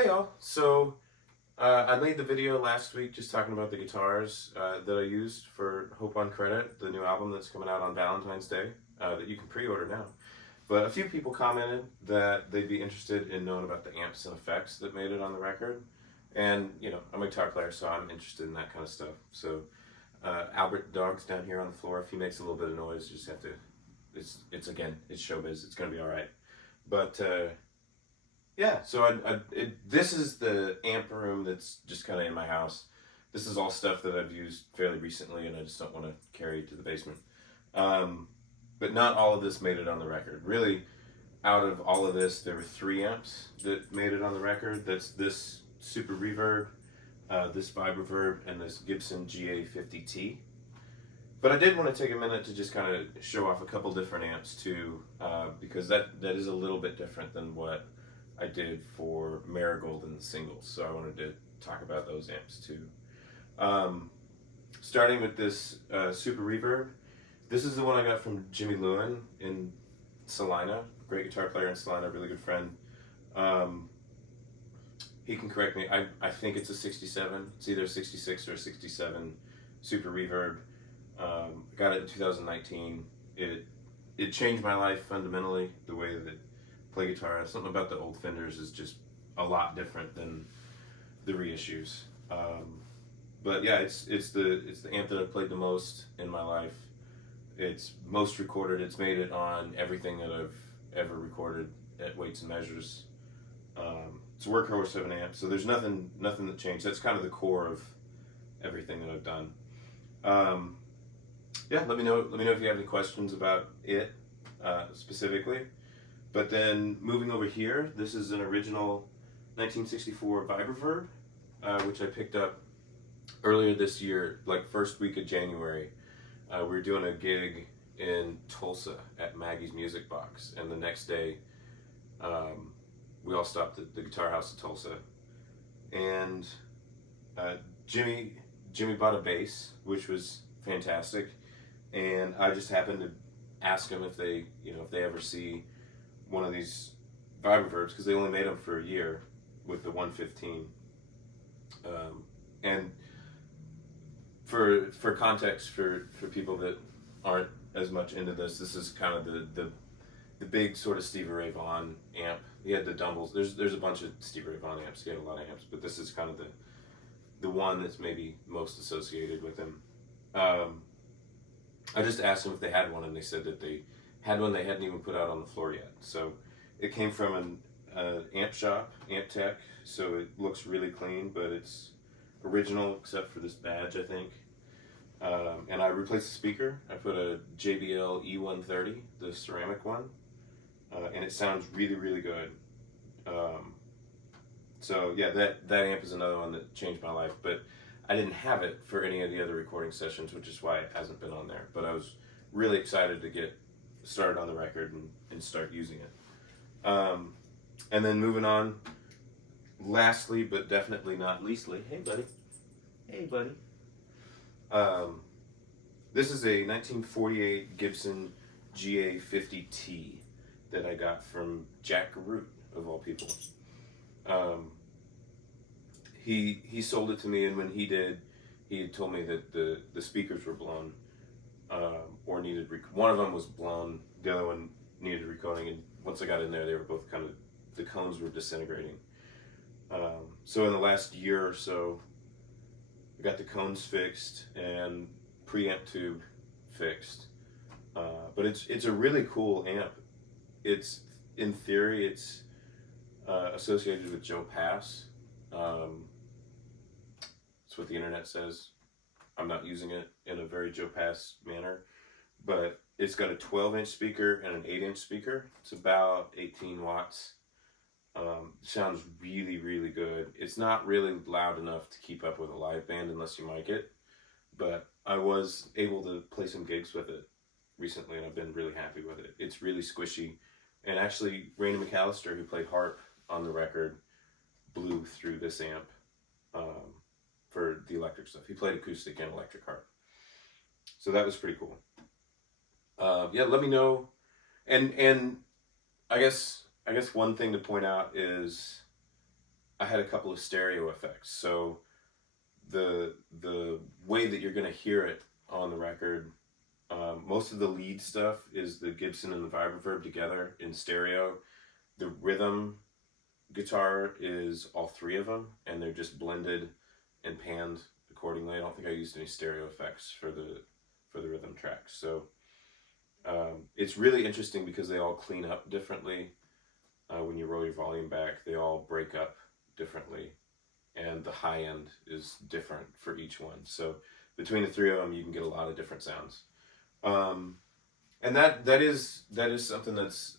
Hey y'all, so I made the video last week just talking about the guitars that I used for Hope on Credit, the new album that's coming out on Valentine's Day that you can pre-order now. But a few people commented that they'd be interested in knowing about the amps and effects that made it on the record. And, you know, I'm a guitar player, so I'm interested in that kind of stuff. So Albert the dog's down here on the floor. If he makes a little bit of noise, you just have to, it's again, it's showbiz. It's going to be all right. But yeah, so this is the amp room that's just kind of in my house. This is all stuff that I've used fairly recently, and I just don't want to carry to the basement. But not all of this made it on the record. Really, out of all of this, there were 3 amps that made it on the record. That's this Super Reverb, this Vibroverb, and this Gibson GA-50t. But I did want to take a minute to just kind of show off a couple different amps too, because that is a little bit different than what I did for Marigold and the singles, so I wanted to talk about those amps too. Starting with this Super Reverb, this is the one I got from Jimmy Lewin in Salina, great guitar player in Salina, really good friend. He can correct me, I think it's a 67, it's either a 66 or a 67 Super Reverb. Got it in 2019. It changed my life fundamentally, the way that play guitar. Something about the old Fenders is just a lot different than the reissues. But yeah, it's the amp that I've played the most in my life. It's most recorded. It's made it on everything that I've ever recorded at Weights and Measures. It's a workhorse of an amp, so there's nothing that changed. That's kind of the core of everything that I've done. Yeah, let me know if you have any questions about it specifically. But then moving over here, this is an original 1964 Vibroverb, which I picked up earlier this year, like first week of January. We were doing a gig in Tulsa at Maggie's Music Box, and the next day we all stopped at the Guitar House of Tulsa, and Jimmy bought a bass, which was fantastic, and I just happened to ask him if they ever see one of these Vibroverbs, because they only made them for a year with the 115. And for context, for people that aren't as much into this, this is kind of the big sort of Stevie Ray Vaughan amp. He had the Dumbles. There's a bunch of Stevie Ray Vaughan amps. He had a lot of amps, but this is kind of the one that's maybe most associated with him. I just asked them if they had one, and they said that they had one they hadn't even put out on the floor yet. So it came from an amp shop, Amp Tech, so it looks really clean, but it's original except for this badge, I think. And I replaced the speaker. I put a JBL E130, the ceramic one, and it sounds really, really good. So yeah, that amp is another one that changed my life, but I didn't have it for any of the other recording sessions, which is why it hasn't been on there. But I was really excited to get started on the record and start using it. And then moving on, lastly but definitely not leastly, hey buddy. This is a 1948 Gibson GA-50t that I got from Jack Root, of all people. He sold it to me, and when he did, he had told me that the speakers were blown, or needed one of them was blown, the other one needed recoating, and once I got in there, they were both kind of, the cones were disintegrating. So in the last year or so, I got the cones fixed and preamp tube fixed. But it's a really cool amp. It's, in theory, it's associated with Joe Pass. That's what the internet says. I'm not using it in a very Joe Pass manner, but it's got a 12-inch speaker and an 8-inch speaker. It's about 18 watts. Sounds really, really good. It's not really loud enough to keep up with a live band unless you mic it, but I was able to play some gigs with it recently, and I've been really happy with it. It's really squishy, and actually Randy McAllister, who played harp on the record, blew through this amp for the electric stuff. He played acoustic and electric harp, so that was pretty cool. Yeah, let me know, and I guess one thing to point out is I had a couple of stereo effects. So the way that you're going to hear it on the record, most of the lead stuff is the Gibson and the Vibroverb together in stereo. The rhythm guitar is all three of them, and they're just blended and panned accordingly. I don't think I used any stereo effects for the rhythm tracks. So it's really interesting because they all clean up differently. When you roll your volume back, they all break up differently, and the high end is different for each one. So between the three of them, you can get a lot of different sounds. And that is something that's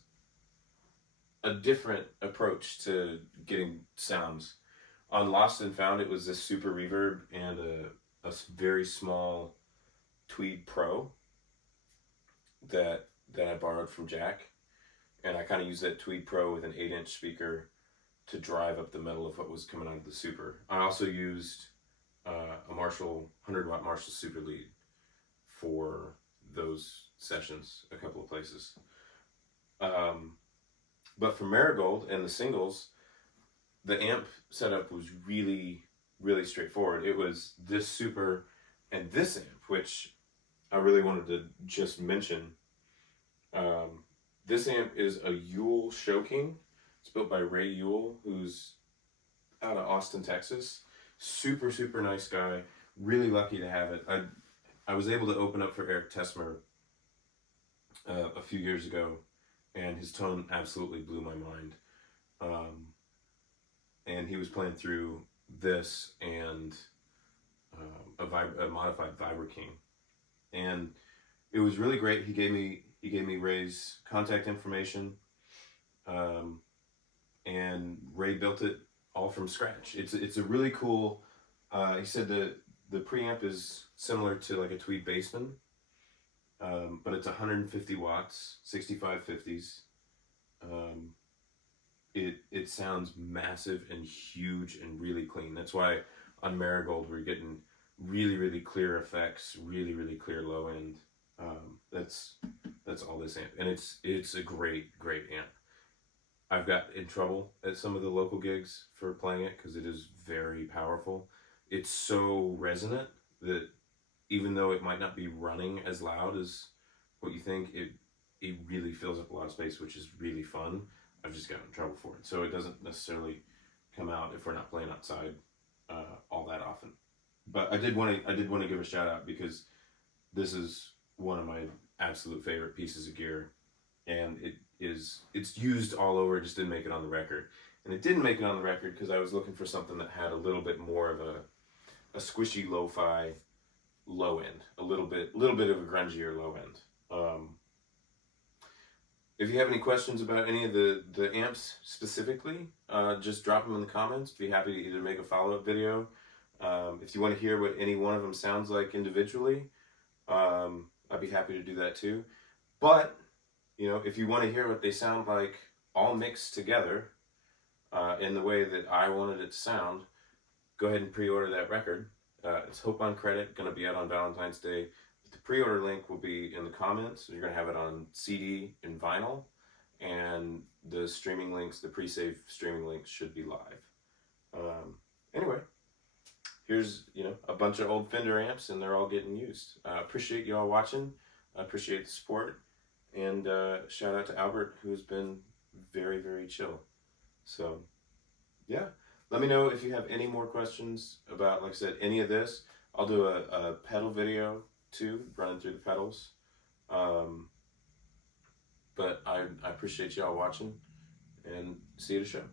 a different approach to getting sounds. On Lost and Found, it was this Super Reverb and a very small Tweed Pro that I borrowed from Jack, and I kind of used that Tweed Pro with an 8-inch speaker to drive up the metal of what was coming out of the Super. I also used a Marshall 100-watt Marshall Super Lead for those sessions a couple of places. But for Marigold and the singles, the amp setup was really, really straightforward. It was this Super and this amp, which I really wanted to just mention. This amp is a Ewell Show King. It's built by Ray Ewell, who's out of Austin, Texas. Super, super nice guy. Really lucky to have it. I was able to open up for Eric Tesmer a few years ago, and his tone absolutely blew my mind. And he was playing through this and a modified Vibro King, and it was really great. He gave me Ray's contact information, and Ray built it all from scratch. It's a really cool. He said that the preamp is similar to like a Tweed Bassman, but it's 150 watts, 65 50s. It sounds massive and huge and really clean. That's why on Marigold we're getting really, really clear effects, really, really clear low end. That's all this amp, and it's a great amp. I've got in trouble at some of the local gigs for playing it because it is very powerful. It's so resonant that even though it might not be running as loud as what you think, it really fills up a lot of space, which is really fun. I've just gotten in trouble for it, so it doesn't necessarily come out if we're not playing outside all that often. But I did want to give a shout out because this is one of my absolute favorite pieces of gear, and it's used all over. It just didn't make it on the record, and it didn't make it on the record because I was looking for something that had a little bit more of a squishy lo-fi low end, a little bit of a grungier low end. If you have any questions about any of the amps specifically, just drop them in the comments. Be happy to either make a follow-up video. If you want to hear what any one of them sounds like individually, I'd be happy to do that too. But, you know, if you want to hear what they sound like all mixed together in the way that I wanted it to sound, go ahead and pre-order that record. It's Hope on Credit, going to be out on Valentine's Day. The pre-order link will be in the comments. You're going to have it on CD and vinyl, and the streaming links, the pre-save streaming links should be live. Anyway, here's, you know, a bunch of old Fender amps, and they're all getting used. Appreciate you all watching. I appreciate the support, and shout out to Albert, who's been very, very chill. So, yeah. Let me know if you have any more questions about, like I said, any of this. I'll do a pedal video too, running through the pedals. But I appreciate y'all watching, and see you at the show.